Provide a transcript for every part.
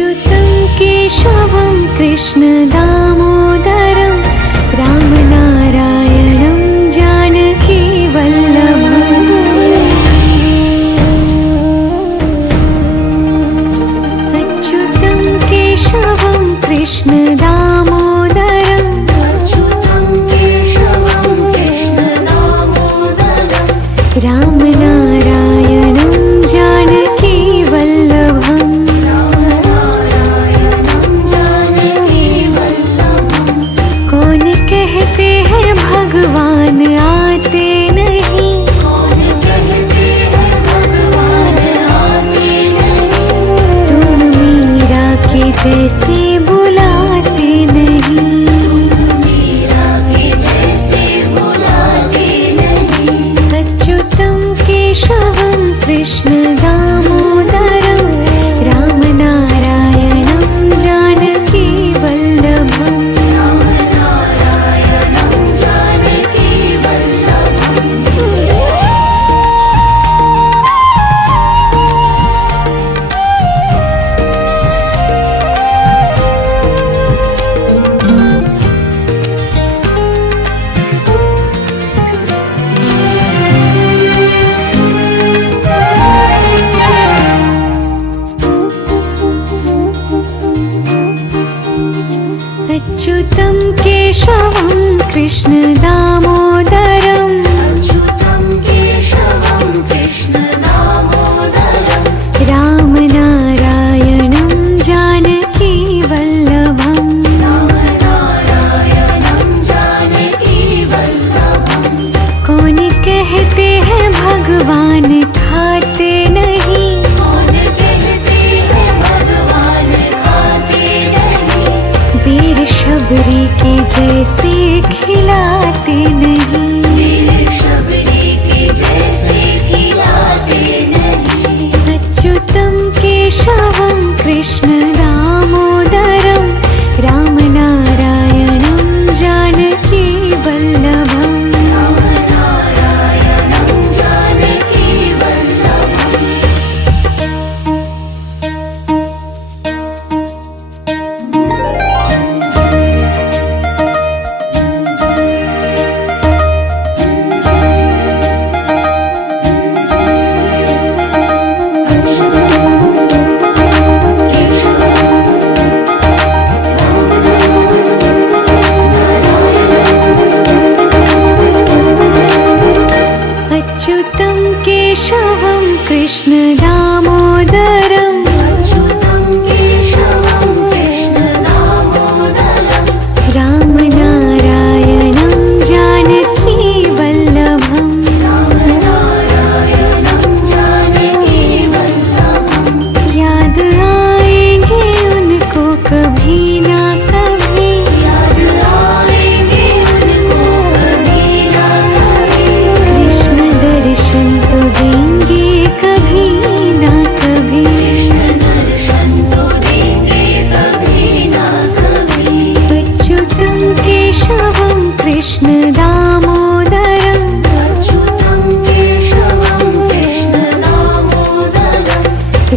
अच्युतं केशवं कृष्ण दामोदरं रामनारायणं जानकी वल्लभम्। अच्युतं केशवं कृष्ण दामोदरं रामनारायणं जानकी वल्लभम्। कौन कहते हैं भगवान आते नहीं, तुम मीरा के जैसे बुलाते नहीं। अच्युतं केशवं कृष्ण दामोदरं रामनारायणं जानकी वल्लभम्। अच्युतं केशवं कृष्ण दामोदरं रामनारायणं जानकी वल्लभम्। कौन कहते हैं भगवान खाते नहीं, वीर शबरी के जैसे खिलाते नहीं। अच्युतं केशवं कृष्ण दामोदरं रामनारायणं जानकी वल्लभम्। अच्युतं केशवं कृष्ण दामोदरं रामनारायणं जानकी वल्लभम्। याद आएंगे उनको कभी ना कभी, कृष्ण दर्शन तो देंगे कभी ना कभी। अच्युतं केशवं कृष्ण दामोदरं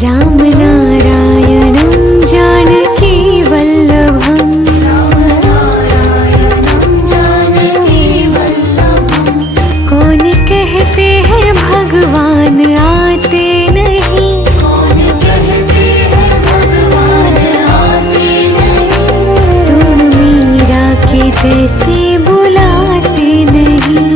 रामनारायणं जानकी वल्लभम्। कौन कहते हैं भगवान आते नहीं, तुम मीरा के जैसे बुलाते नहीं।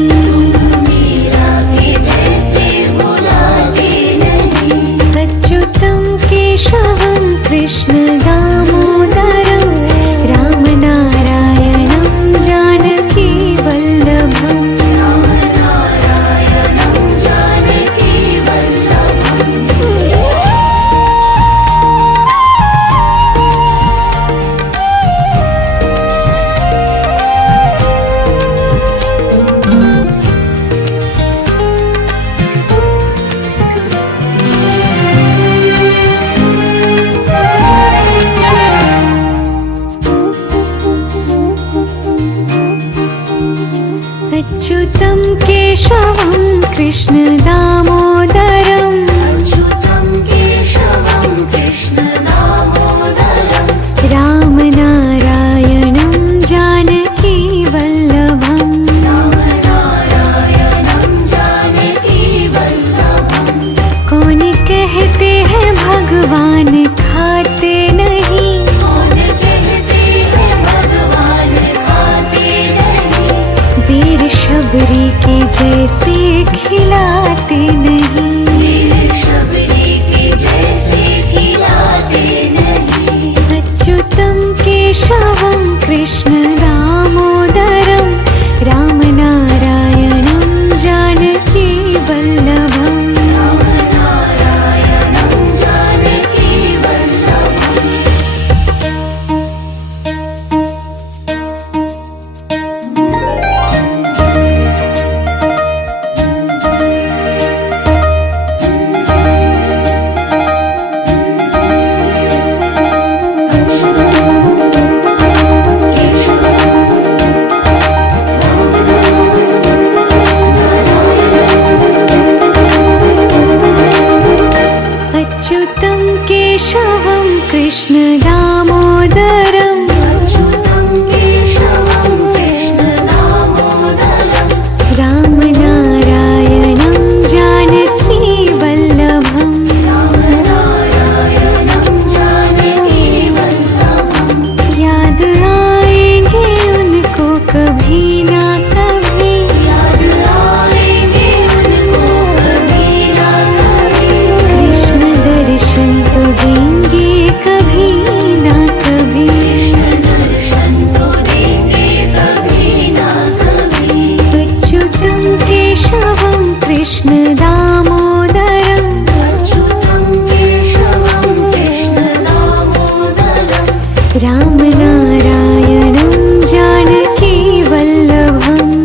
अच्युतं केशवं कृष्ण दामोदरं रामनारायणं जानकी वल्लभम्। अच्युतं केशवं कृष्ण दामोदरं अच्युतं केशवं कृष्ण दामोदरं कृष्ण दामोदरं रामनारायणं जानकी वल्लभम् अच्युतं केशवं कृष्ण दामोदरं रामनारायणं जानकी वल्लभम् याद आएंगे उनको कभी ना कभी कृष्ण दर्शन तो देंगे कभी ना कभी अच्युतं केशवं कृष्ण दामोदरं रामनारायणं जानकी वल्लभम्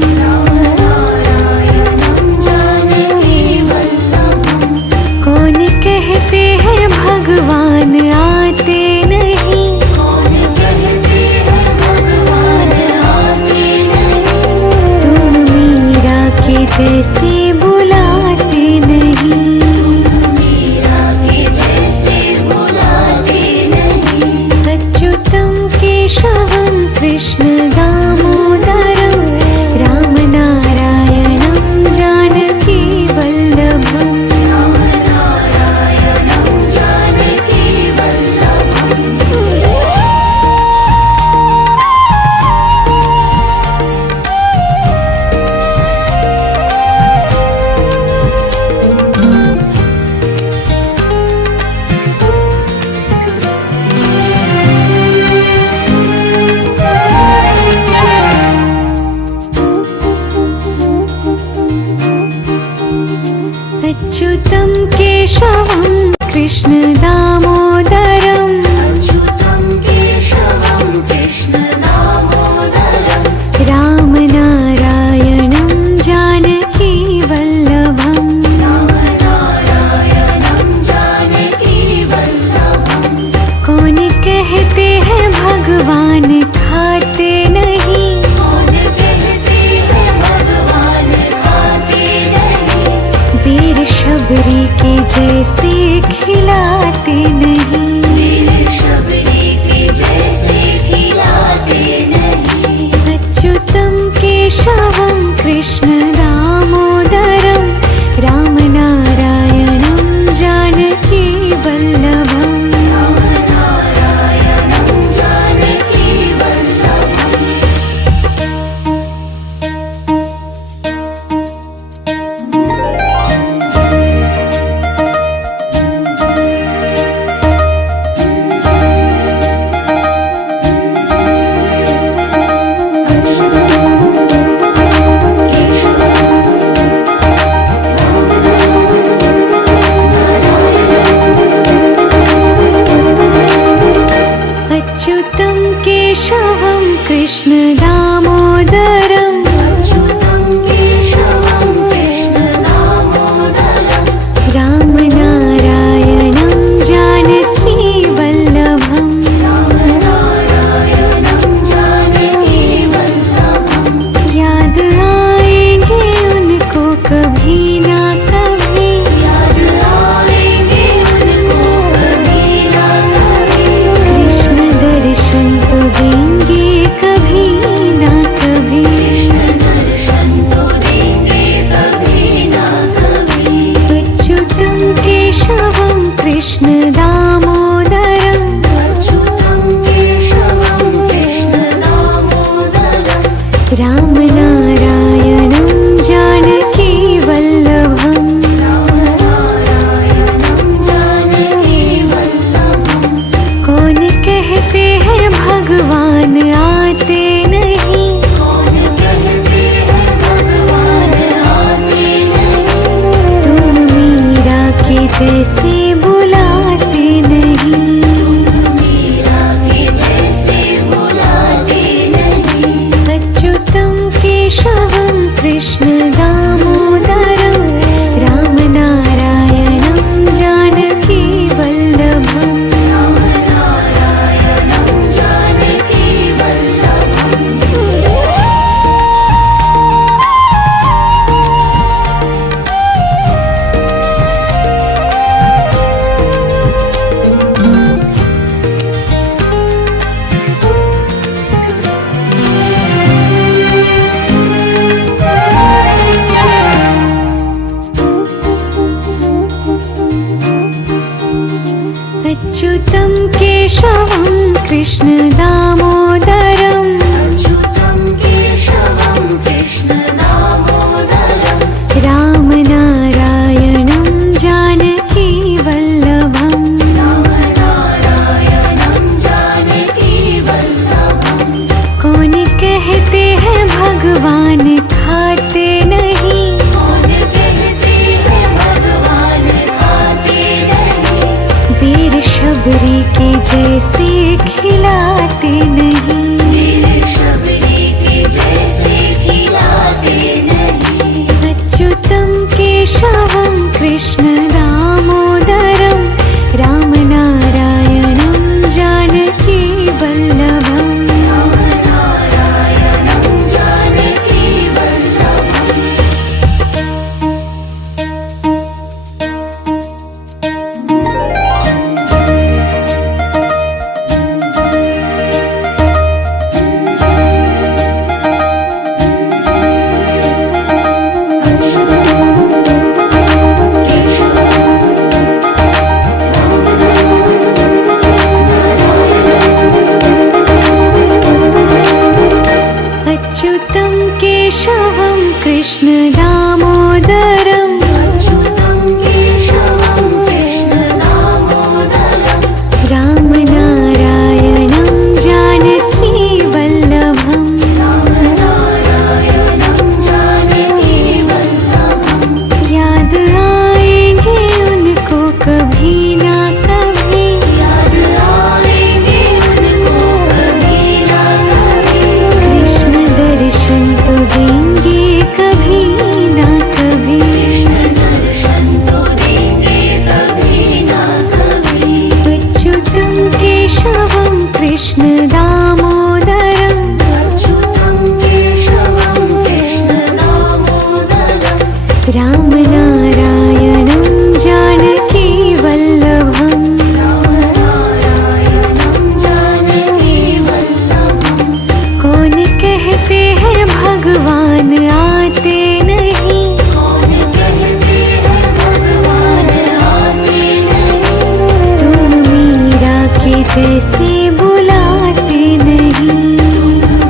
कौन कहते हैं भगवान आते नहीं तुम मीरा के जैसे बुलाते नहीं अच्युतं केशवं कृष्ण दामोदरं रामनारायणं जानकी वल्लभम् अच्युतं केशवं कृष्ण दामोदरं रामनारायणं जानकी वल्लभम् कौन कहते हैं भगवान खाते नहीं वीर शबरी के जैसे खिलाते अच्युतं केशवं कृष्ण दामोदरम् अच्युतं केशवं कृष्ण दामोदरं रामनारायणं जानकी वल्लभम् रामनारायणं जानकी वल्लभं कौन कहते हैं भगवान खाते नहीं कौन कहते हैं भगवान खाते नहीं वीर शबरी के जैसे खिलाते नहीं मेरे शबरी के जैसे खिलाते नहीं अच्युतं केशवं कृष्ण दामोदरं रामनारायणं जानकी वल्लभम् रामनारायणं जानकी वल्लभम् अच्युतं केशवं कृष्ण दामोदरम् अच्युतं केशवं कृष्ण दामोदरं रामनारायणं जानकी वल्लभम् रामनारायणं जानकी वल्लभं याद आएंगे उनको कभी ना कभी याद आएंगे उनको कभी ना कभी कृष्ण दर्शन तो देंगे कभी ना कभी कृष्ण दर्शन तो देंगे कभी ना कभी अच्युतं केशवं कृष्ण दामोदरम् अच्युतं केशवं कृष्ण दामोदरं रामनारायणं जानकी वल्लभम् रामनारायणं जानकी वल्लभं कौन कहते हैं भगवान आते नहीं कौन कहते हैं भगवान आते नहीं तुम मीरा के जैसे बुलाते नहीं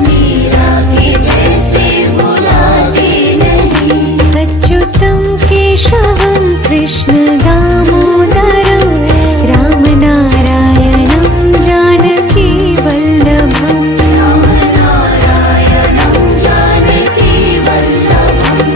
मीरा के जैसे बुलाते नहीं अच्युतं केशवं कृष्ण दामोदरं रामनारायणं जानकी वल्लभम् रामनारायणं जानकी वल्लभम्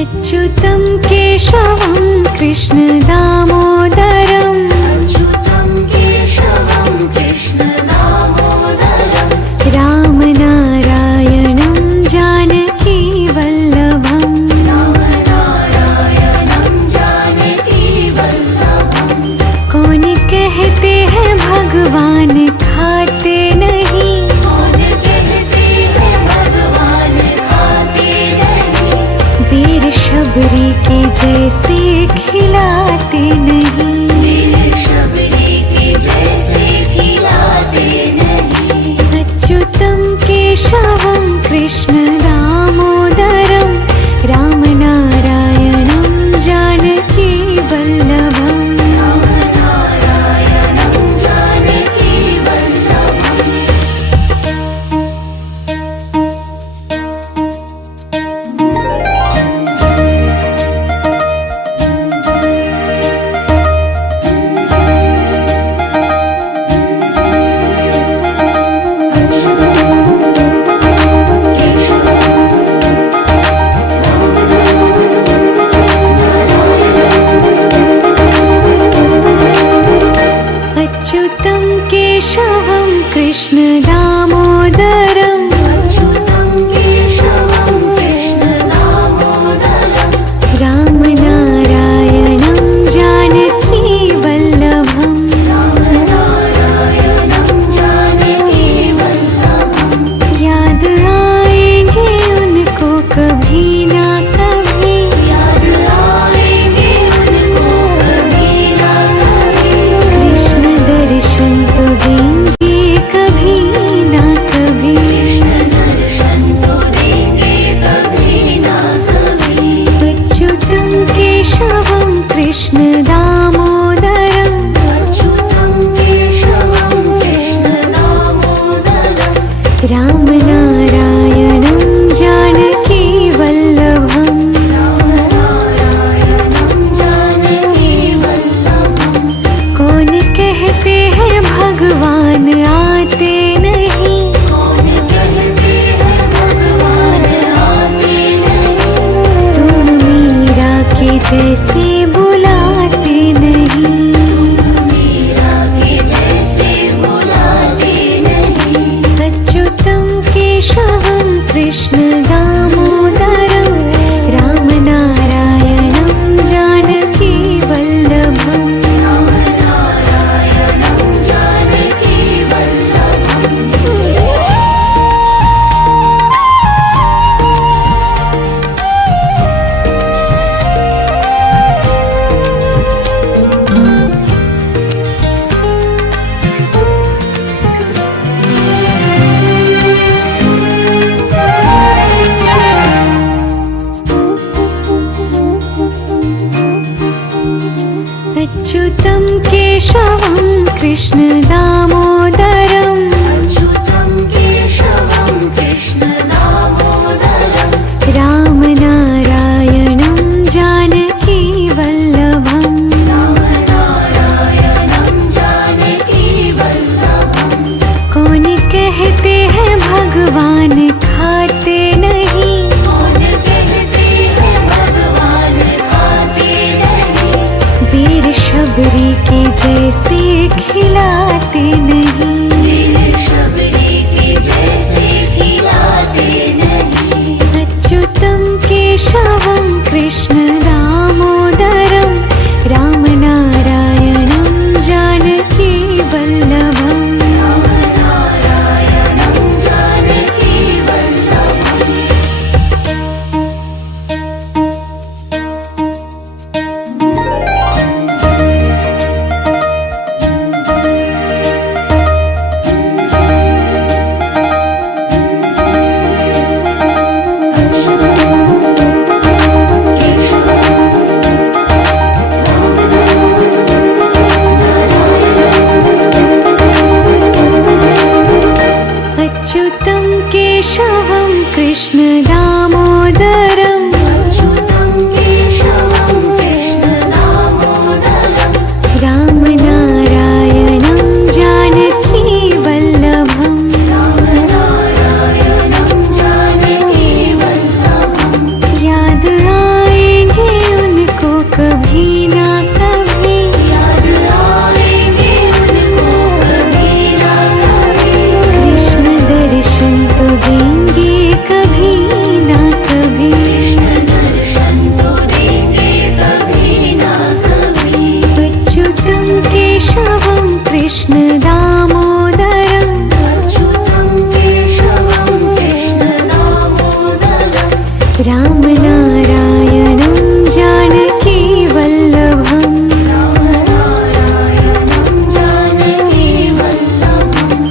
अच्युतं केशवं कृष्ण दामोदरम् अच्युतं केशवं कृष्ण दामोदरं रामनारायणं जानकी वल्लभम् रामनारायणं जानकी वल्लभं कौन कहते हैं भगवान खाते नहीं कौन कहते हैं भगवान खाते नहीं वीर शबरी के जैसे खिलाते नहीं मेरे शबरी के जैसे खिलाते नहीं अच्युतं केशवं कृष्ण दामोदरं रामनारायणं जानकी वल्लभम् रामनारायणं जानकी वल्लभम् केशवं जैसे बुलाते नहीं। मीरा के जैसे बुलाते नहीं। अच्युतं केशवं कृष्ण दामोदरं राम नारायणं जानकी वल्लभम्। राम नारायणं जानकी वल्लभम्। अच्युतं केशवं कृष्ण दामोदरं अच्युतं केशवं कृष्ण दामोदरं। राम नारायणं जानकी वल्लभम्। राम नारायणं जानकी वल्लभम्। कौन कहते हैं भगवान खाते नहीं। कौन कहते हैं भगवान खाते नहीं। वीर शबरी के जैसे खिलाते नहीं। वीर शबरी के जैसे खिलाते नहीं। अच्युतं केशवं कृष्ण दामोदरं राम नारायणं जानकी वल्लभम्। राम नारायणं जानकी वल्लभम्। अच्युतं केशवं कृष्ण दामोदरं अच्युतं केशवं कृष्ण दामोदरं। राम नारायणं जानकी वल्लभम्। राम नारायणं जानकी वल्लभम्। याद आएंगे उनको कभी ना कभी। याद आएंगे उनको कभी ना कभी। कृष्ण दर्शन तो देंगे कभी ना कभी। कृष्ण दर्शन तो देंगे कभी ना कभी। अच्युतं केशवं कृष्ण दामोदरं अच्युतं केशवं कृष्ण दामोदरं। राम नारायणं जानकी वल्लभम्। राम नारायणं जानकी वल्लभम्।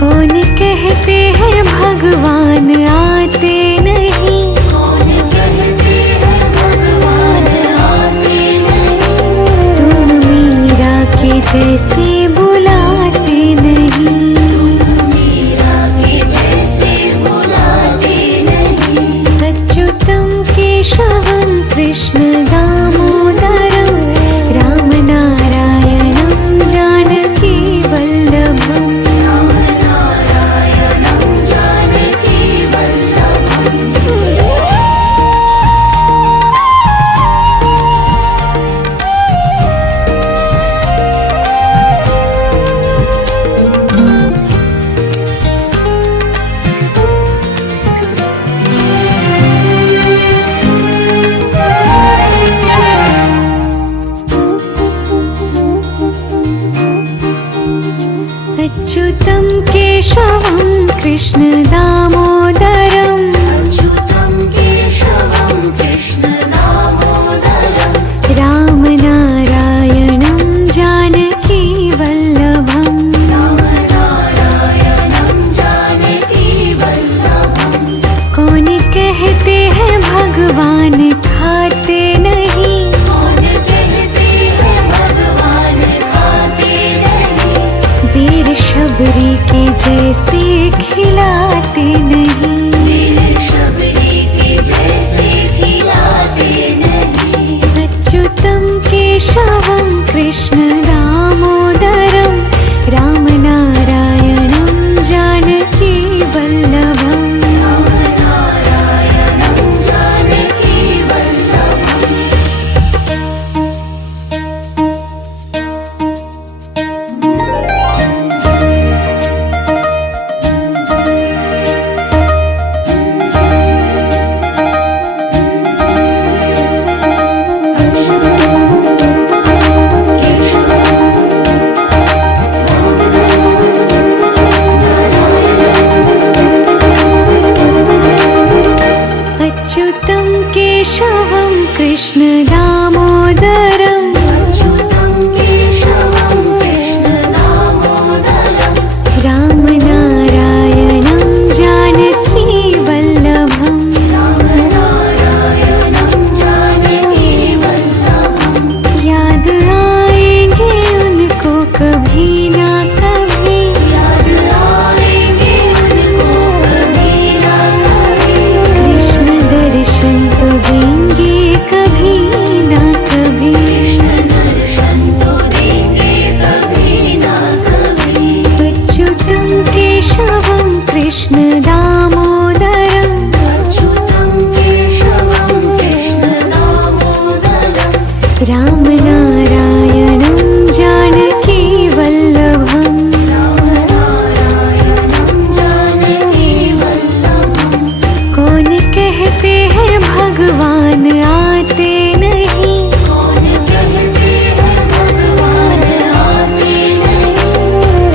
कौन कहते हैं भगवान आते नहीं। कौन कहते हैं भगवान आते नहीं। तुम मीरा के जैसे बुलाते नहीं। मीरा के जैसे बुलाते नहीं। अच्युतं केशवं कृष्ण दामोदरं राम नारायणं जानकी वल्लभम्। राम नारायणं जानकी वल्लभम्। अच्युतं केशवं कृष्ण दामोदरं अच्युतं केशवं कृष्ण दामोदरं। राम नारायणं जानकी वल्लभम्। राम नारायणं जानकी वल्लभम्। कौन कहते हैं भगवान खाते नहीं। कौन कहते हैं भगवान खाते नहीं। वीर शबरी के जैसे खिलाते नहीं। वीर शबरी के जैसे खिलाते नहीं। अच्युतं केशवं कृष्ण दामोदरं राम नारायणं जानकी वल्लभम्। राम नारायणं जानकी वल्लभम्। कृष्ण दामोदरम् अच्युतं केशवं कृष्ण दामोदरं रामनारायणं जानकी वल्लभम् रामनारायणं जानकी वल्लभं याद आएंगे उनको कभी ना कभी याद आएंगे उनको कभी ना कभी कृष्ण दर्शन तो देंगे कभी ना कभी कृष्ण दर्शन तो देंगे कभी ना कभी अच्युतं केशवं कृष्ण दामोदरम् अच्युतं केशवं कृष्ण दामोदरं रामनारायणं जानकी वल्लभम् रामनारायणं जानकी वल्लभं कौन कहते हैं भगवान आते नहीं कौन कहते हैं भगवान आते नहीं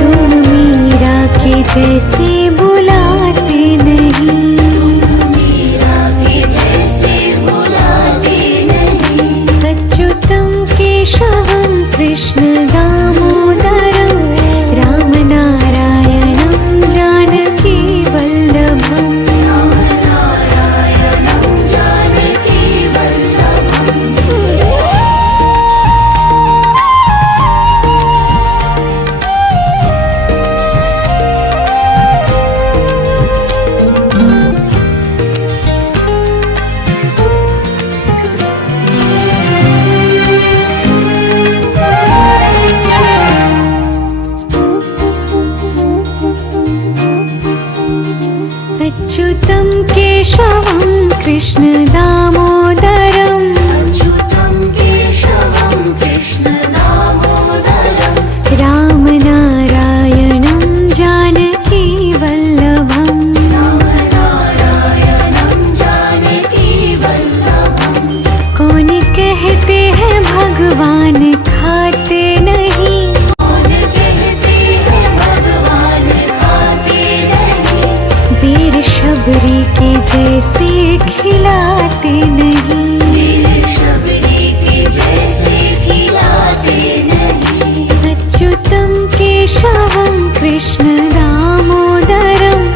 तुम मीरा के जैसे बुलाते नहीं मीरा के जैसे बुलाते नहीं अच्युतं केशवं कृष्ण दामोदरम् रामनारायणं जानकी वल्लभम् रामनारायणं जानकी वल्लभम् अच्युतं केशवं कृष्ण दामोदरम् अच्युतं केशवं कृष्ण दामोदरं रामनारायणं जानकी वल्लभम् रामनारायणं जानकी वल्लभं कौन कहते हैं भगवान खाते नहीं कौन कहते हैं भगवान खाते नहीं वीर शबरी के जैसे खिलाते नहीं मेरे शबरी के जैसे खिलाते नहीं अच्युतं केशवं कृष्ण दामोदरम्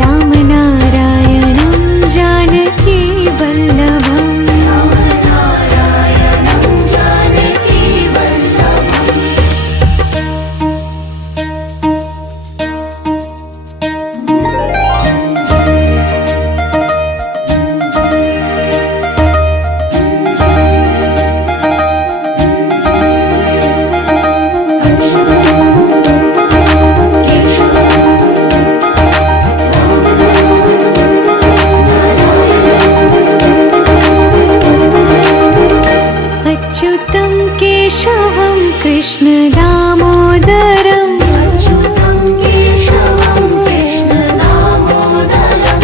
रामनारायणं जानकी वल्लभम् रामनारायणं जानकी वल्लभम् अच्युतं केशवं कृष्ण दामोदरम् अच्युतं केशवं कृष्ण दामोदरं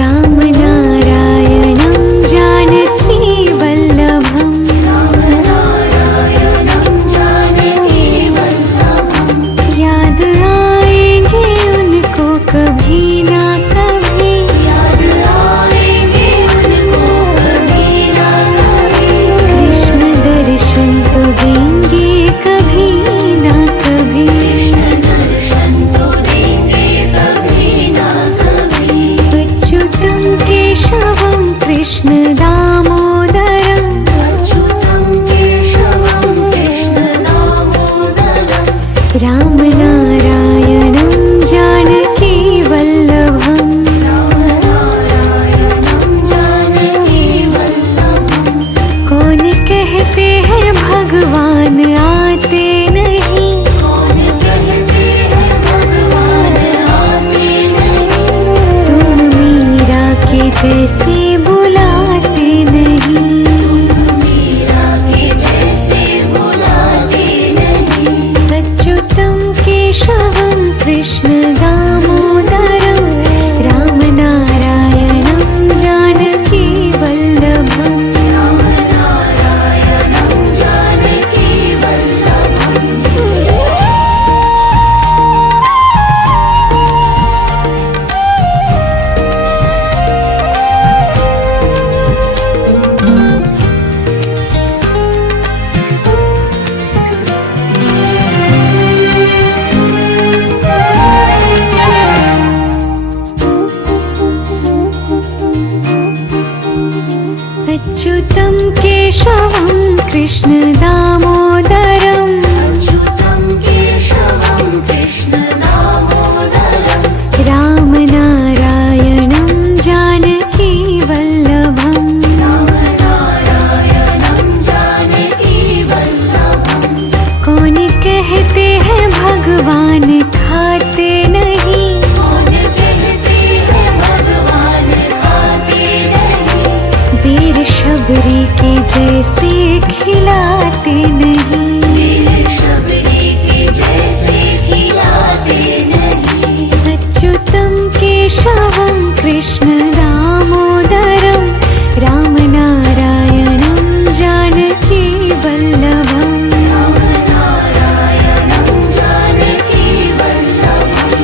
रामनारायणं जानकी वल्लभम् रामनारायणं जानकी वल्लभं याद आएंगे उनको कभी ना कभी याद आएंगे उनको कभी ना कभी कृष्ण दर्शन तो देंगे कभी ना कभी कृष्ण दर्शन तो देंगे कभी ना कभी अच्युतं केशवं कृष्ण दामोदरम् अच्युतं केशवं कृष्ण दामोदरं रामनारायणं जानकी वल्लभम् रामनारायणं जानकी वल्लभं कौन कहते हैं भगवान आते नहीं कौन कहते हैं भगवान आते नहीं तुम मीरा के जैसे बुलाते नहीं मीरा के जैसे बुलाते नहीं अच्युतं केशवं कृष्ण दामोदरम् रामनारायणं जानकी वल्लभम् रामनारायणं जानकी वल्लभम् अच्युतं केशवं कृष्ण दामोदरम् अच्युतं केशवं कृष्ण दामोदरम् रामनारायणं जानकी वल्लभम् रामनारायणं जानकी वल्लभम् कौन कहते हैं भगवान खाते नहीं कौन कहते हैं भगवान खाते नहीं वीर शबरी के जैसे खिलाते नहीं वीर शबरी के जैसे खिलाते नहीं अच्युतं केशवं कृष्ण दामोदरं रामनारायणं जानकी वल्लभम् रामनारायणं जानकी वल्लभम्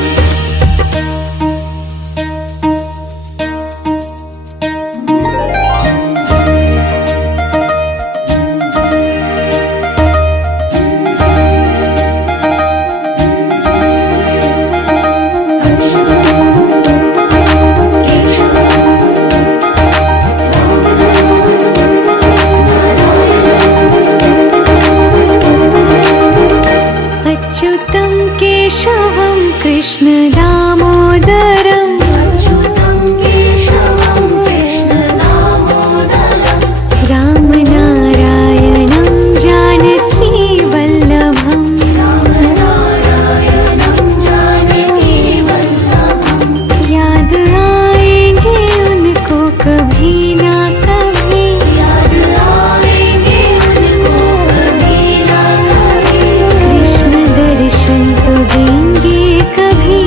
अच्युतं केशवं कृष्ण दामोदरम् अच्युतं केशवं कृष्ण दामोदरम् रामनारायणं जानकी वल्लभम् रामनारायणं जानकी वल्लभम् याद आएंगे उनको कभी ना कभी याद आएंगे उनको कभी ना कभी कृष्ण दर्शन तो देंगे कभी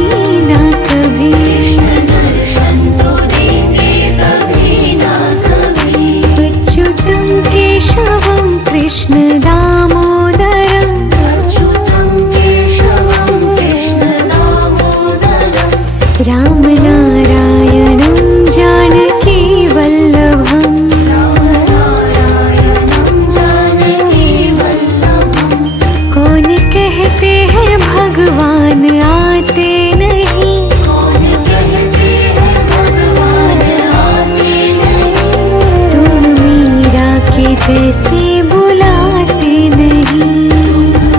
ना कभी कृष्ण दर्शन तो देंगे कभी ना कभी अच्युतं केशवं कृष्ण दामोदरम् अच्युतं केशवं कृष्ण दामोदरम् रामनारायणं जानकी वल्लभम् रामनारायणं जानकी वल्लभम् कौन कहते हैं भगवान आते नहीं कौन कहते हैं भगवान आते नहीं तुम मीरा के जैसे बुलाते नहीं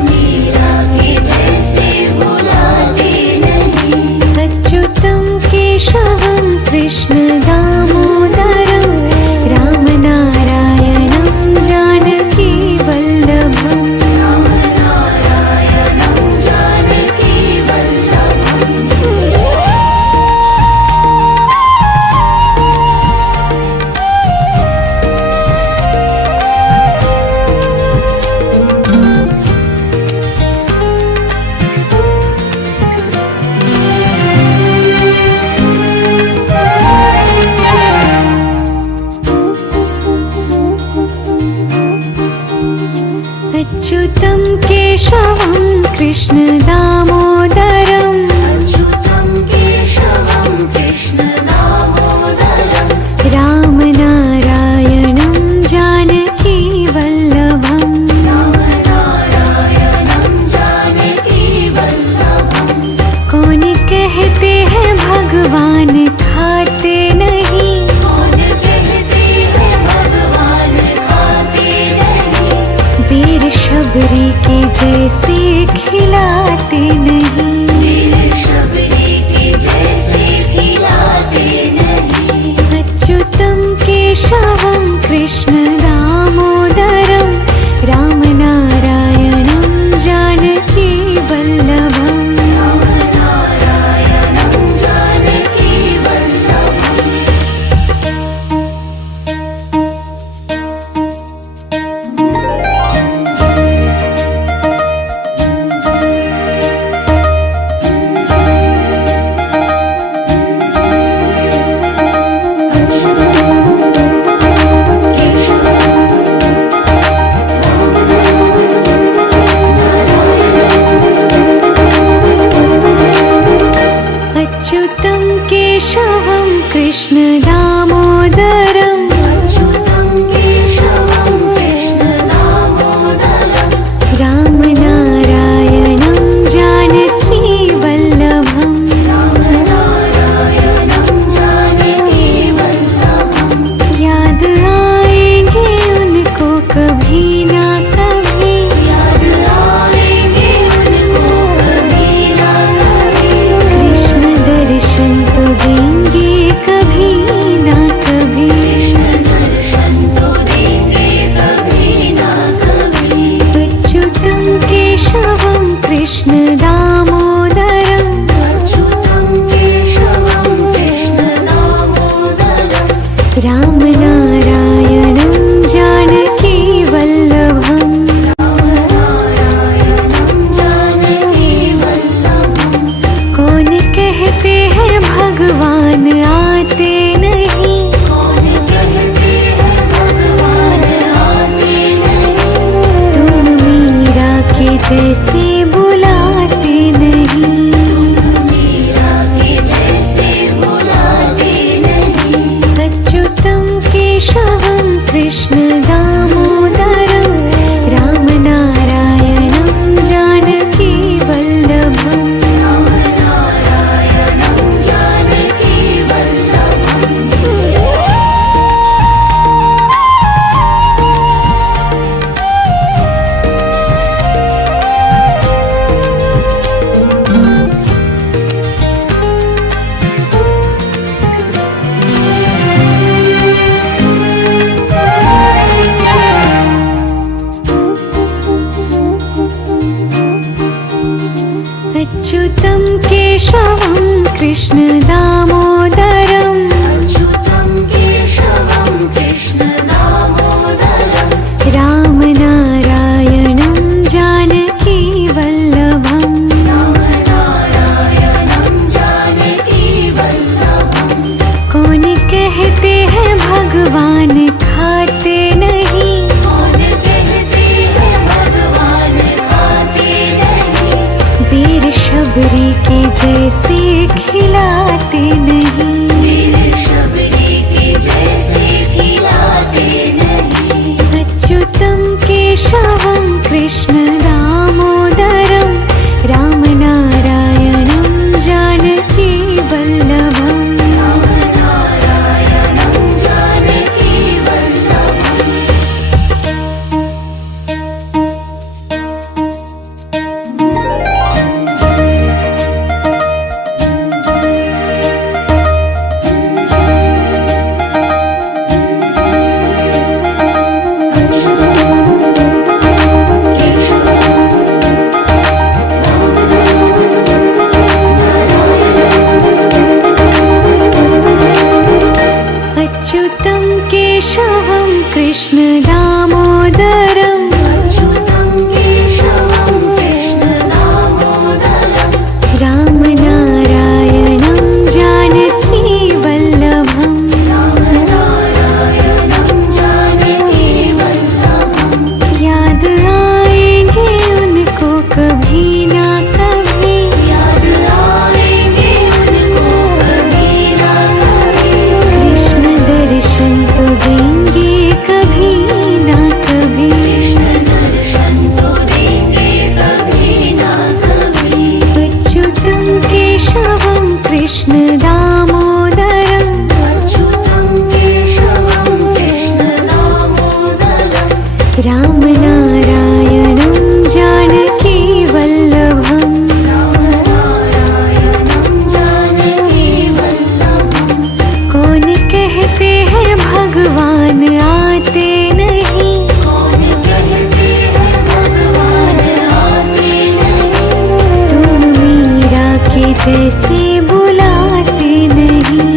मीरा के जैसे बुलाते नहीं अच्युतं केशवं कृष्ण दामोदरं रामनारायणं जानकी वल्लभम् रामनारायणं जानकी वल्लभम् अच्युतं केशवं कृष्ण दामोदरम् अच्युतं केशवं कृष्ण दामोदरम् रामनारायणं जानकी वल्लभम् रामनारायणं जानकी वल्लभम् कौन कहते हैं भगवान खाते नहीं कौन कहते हैं भगवान खाते नहीं वीर शबरी के जैसे खिलाते नहीं वीर शबरी के जैसे खिलाते नहीं अच्युतं केशवं कृष्ण दामोदरं रामनारायणं जानकी वल्लभम् रामनारायणं जानकी वल्लभम् नारायणं जानकी वल्लभम् कौन कहते हैं भगवान आते नहीं, तुम मीरा के जैसे बुलाते नहीं। अच्युतं केशवं कृष्ण दामोदरं रामनारायणं जानकी वल्लभम् अच्युतं केशवं कृष्ण दामोदरं रामनारायणं जानकी वल्लभम् कौन कहते हैं भगवान खाते नहीं, वीर शबरी के जैसे खिलाते नहीं। अच्युतं केशवं कृष्ण दामोदरं रामनारायणं जानकी वल्लभम् अच्युतं केशवं कृष्ण दामोदरं रामनारायणं जानकी वल्लभम् याद आएंगे उनको कभी ना कभी, कृष्ण दर्शन तो देंगे कभी ना कभी। अच्युतं केशवं कृष्ण दामोदरं रामनारायणं जानकी वल्लभम् कौन कहते हैं भगवान आते नहीं, तुम मीरा के जैसे बुलाते नहीं।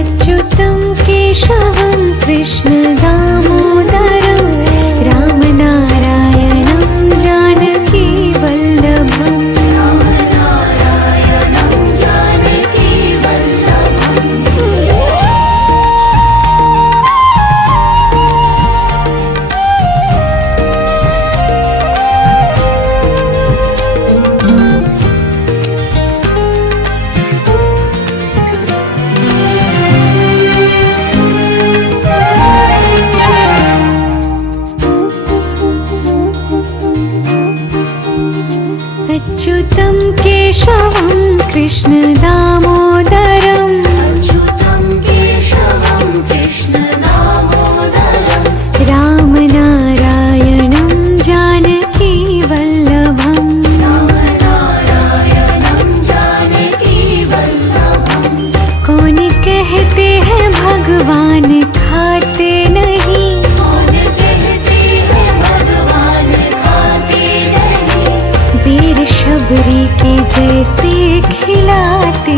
अच्युतं केशवं कृष्ण दामोदरं रामनारायणं जानकी वल्लभम् अच्युतं केशवं कृष्ण दामोदरं रामनारायणं जानकी वल्लभम् कौन कहते हैं भगवान खाते नहीं, वीर शबरी के जैसे खिलाते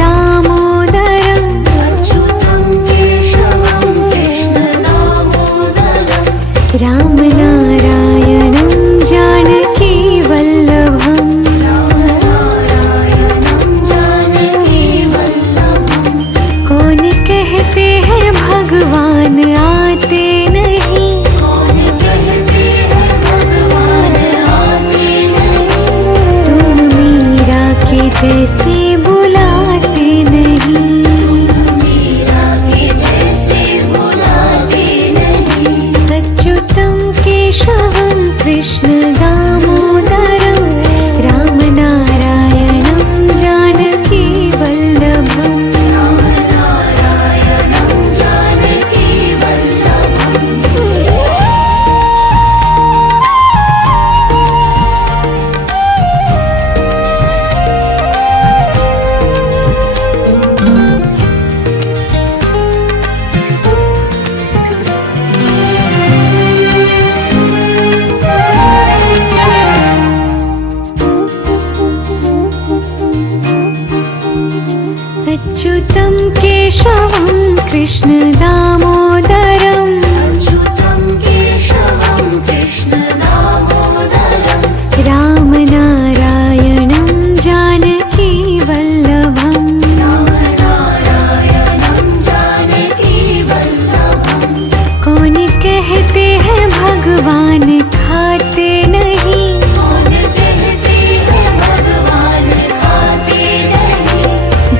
दामोदरम् अच्युतं केशवं कृष्णदामोदरम् रामनारायणं जानकीवल्लभम् रामनारायणं जानकीवल्लभम् कौन कहते हैं भगवान आते नहीं कौन कहते हैं भगवान आते नहीं तुम मीरा के जैसे बुलाते नहीं मीरा के जैसे बुलाते नहीं अच्युतं केशवं कृष्ण दामोदरं रामनारायणं जानकीवल्लभम् रामनारायणं जानकीवल्लभम् अच्युतं केशवं कृष्ण दामोदरम् अच्युतं केशवं कृष्णदामोदरम् रामनारायणं जानकीवल्लभम् रामनारायणं जानकीवल्लभम् कौन कहते हैं भगवान खाते नहीं कौन कहते हैं भगवान खाते नहीं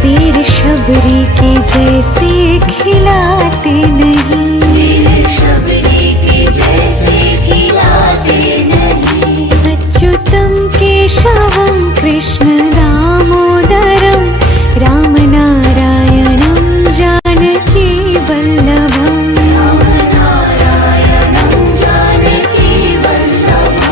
वीर शबरी के जैसे खिलाते नहीं वीर शबरी के जैसे खिलाते नहीं अच्युतं केशवं कृष्ण दामोदरं रामनारायणं जानकीवल्लभम् रामनारायणं जानकीवल्लभम्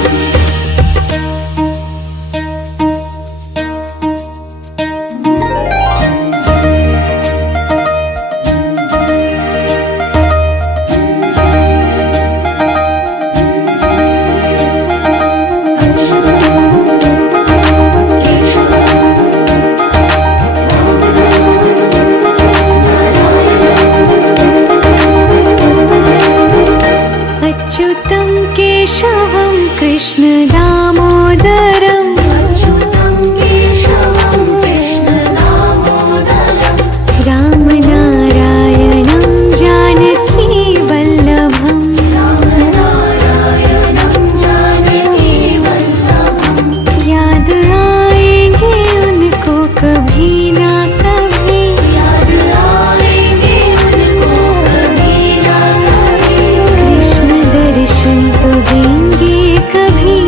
अच्युतं केशवं कृष्ण दामोदरम् अच्युतं केशवं कृष्णदामोदरम् रामनारायणं जानकीवल्लभम् रामनारायणं जानकीवल्लभम् याद आएंगे उनको कभी ना कभी याद आएंगे उनको कभी ना कभी कृष्ण दर्शन तो देंगे कभी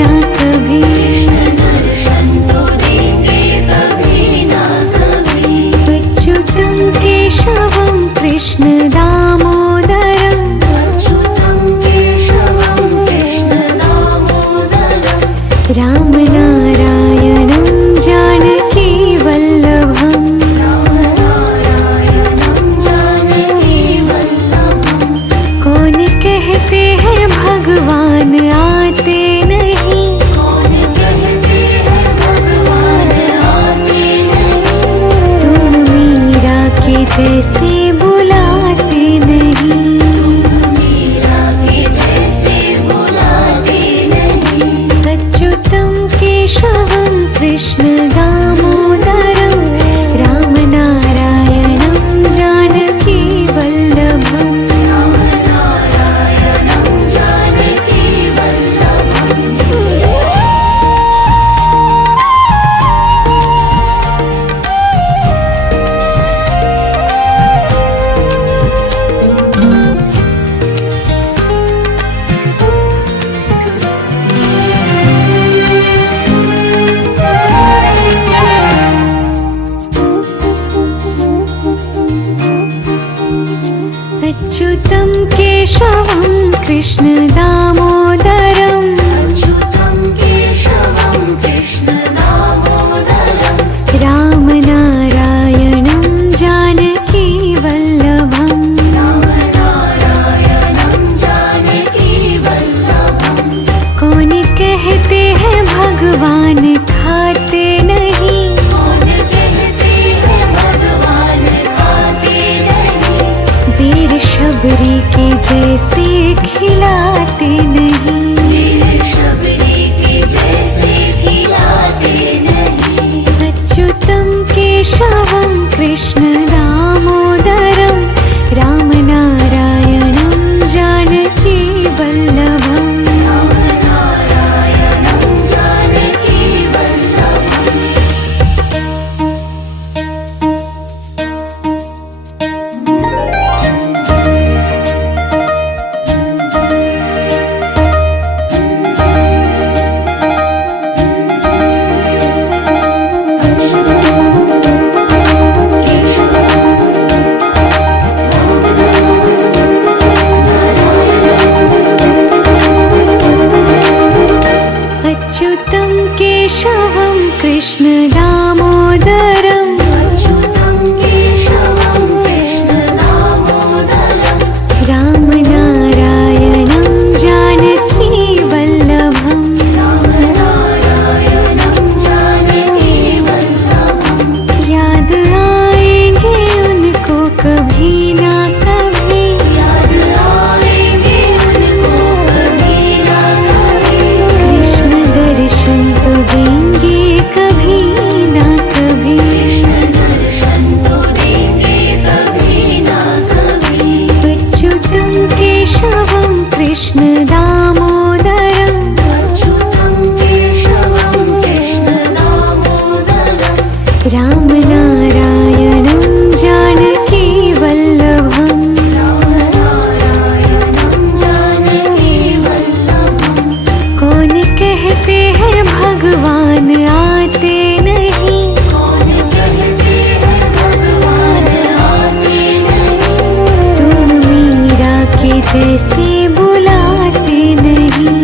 ना कभी कृष्ण दर्शन तो देंगे कभी ना कभी अच्युतं केशवं कृष्ण दामोदरम् अच्युतं केशवं कृष्णदामोदरम् रामनारायणं जानकीवल्लभम् रामनारायणं जानकीवल्लभम् कौन कहते हैं भगवान आते नहीं कौन कहते हैं भगवान आते नहीं तुम मीरा के जैसे बुलाते नहीं मीरा के जैसे बुलाते नहीं अच्युतं केशवं कृष्ण दामोदरं रामनारायणं जानकीवल्लभम् रामनारायणं जानकीवल्लभम् अच्युतं केशवं कृष्ण दामोदरम् अच्युतं केशवं कृष्णदामोदरम् रामनारायणं जानकीवल्लभम् रामनारायणं जानकीवल्लभम् कौन कहते हैं भगवान खाते नहीं कौन कहते हैं शबरी के जैसे खिलाते नहीं, नील शबरी के जैसे खिलाते नहीं। अच्युतं केशवं कृष्ण दामोदरं रामनारायणं जानकी वल्लभम्। रामनारायणं जानकी वल्लभम्। अच्युतं केशवं कृष्ण दामोदरं अच्युतं केशवं कृष्ण दामोदरं रामनारायणं जानकी वल्लभम्। रामनारायणं जानकी वल्लभम्। याद आएंगे उनको कभी ना कभी, याद आएंगे उनको कभी ना कभी। कृष्ण दर्शन तो देंगे कभी ना कभी। कृष्ण दर्शन तो देंगे कभी ना कभी। अच्युतं केशवं कृष्ण दामोदरं अच्युतं केशवं कृष्ण दामोदरं रामनारायणं जानकी वल्लभम्। रामनारायणं जानकी वल्लभम्। कौन कहते हैं भगवान आते नहीं, कौन कहते हैं भगवान आते नहीं। तुम मीरा के जैसे बुलाते नहीं।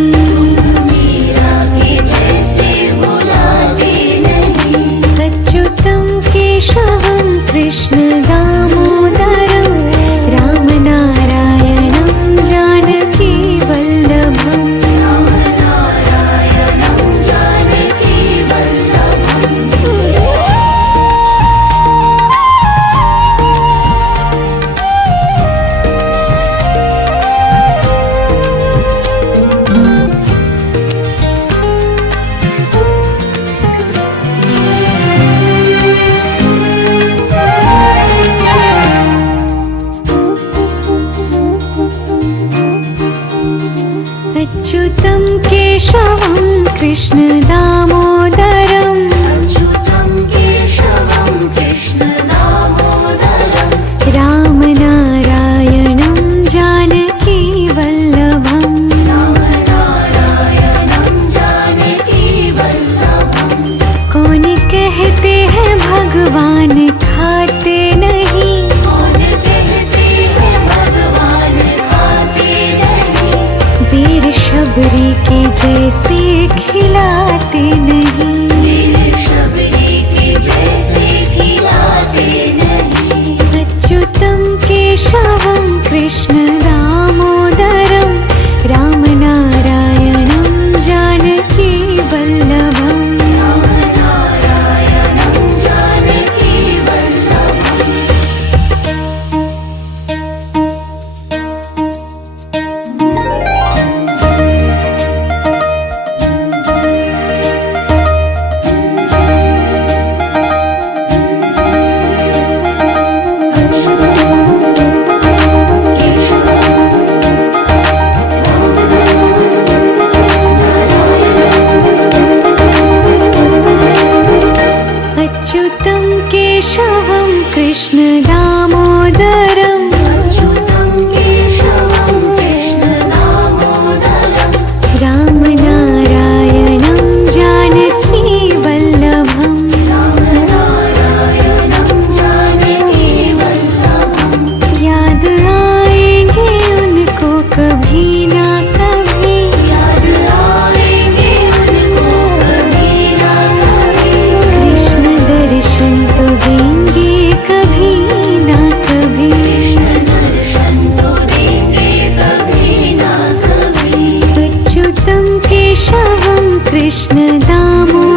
मीरा के जैसे बुलाते नहीं। अच्युतं केशवं कृष्ण दामोदरं रामनारायणं जानकी वल्लभम्। रामनारायणं जानकी वल्लभम्। अच्युतं केशवं कृष्ण दामोदरं अच्युतं केशवं कृष्ण दामोदरं रामनारायणं जानकी वल्लभम्। रामनारायणं जानकी वल्लभम्। कौन कहते हैं भगवान खाते नहीं, कौन कहते हैं भगवान खाते नहीं। वीर शबरी के जैसे खिलाते नहीं। नील शबरी के जैसे खिलाते नहीं। अच्युतं केशवं कृष्ण दामोदरं रामनारायणं जानकी वल्लभम्। रामनारायणं जानकी वल्लभम्। अच्युतं केशवं कृष्ण दामोदरं अच्युतं केशवं कृष्ण दामोदरं रामनारायणं जानकी वल्लभम्। रामनारायणं जानकी वल्लभम्। याद आएंगे उनको कभी ना कभी, याद आएंगे उनको कभी ना कभी। कृष्ण दर्शन तो देंगे कभी ना कभी। कृष्ण दर्शन तो देंगे कभी ना कभी। अच्युतं केशवं कृष्ण दामोदरं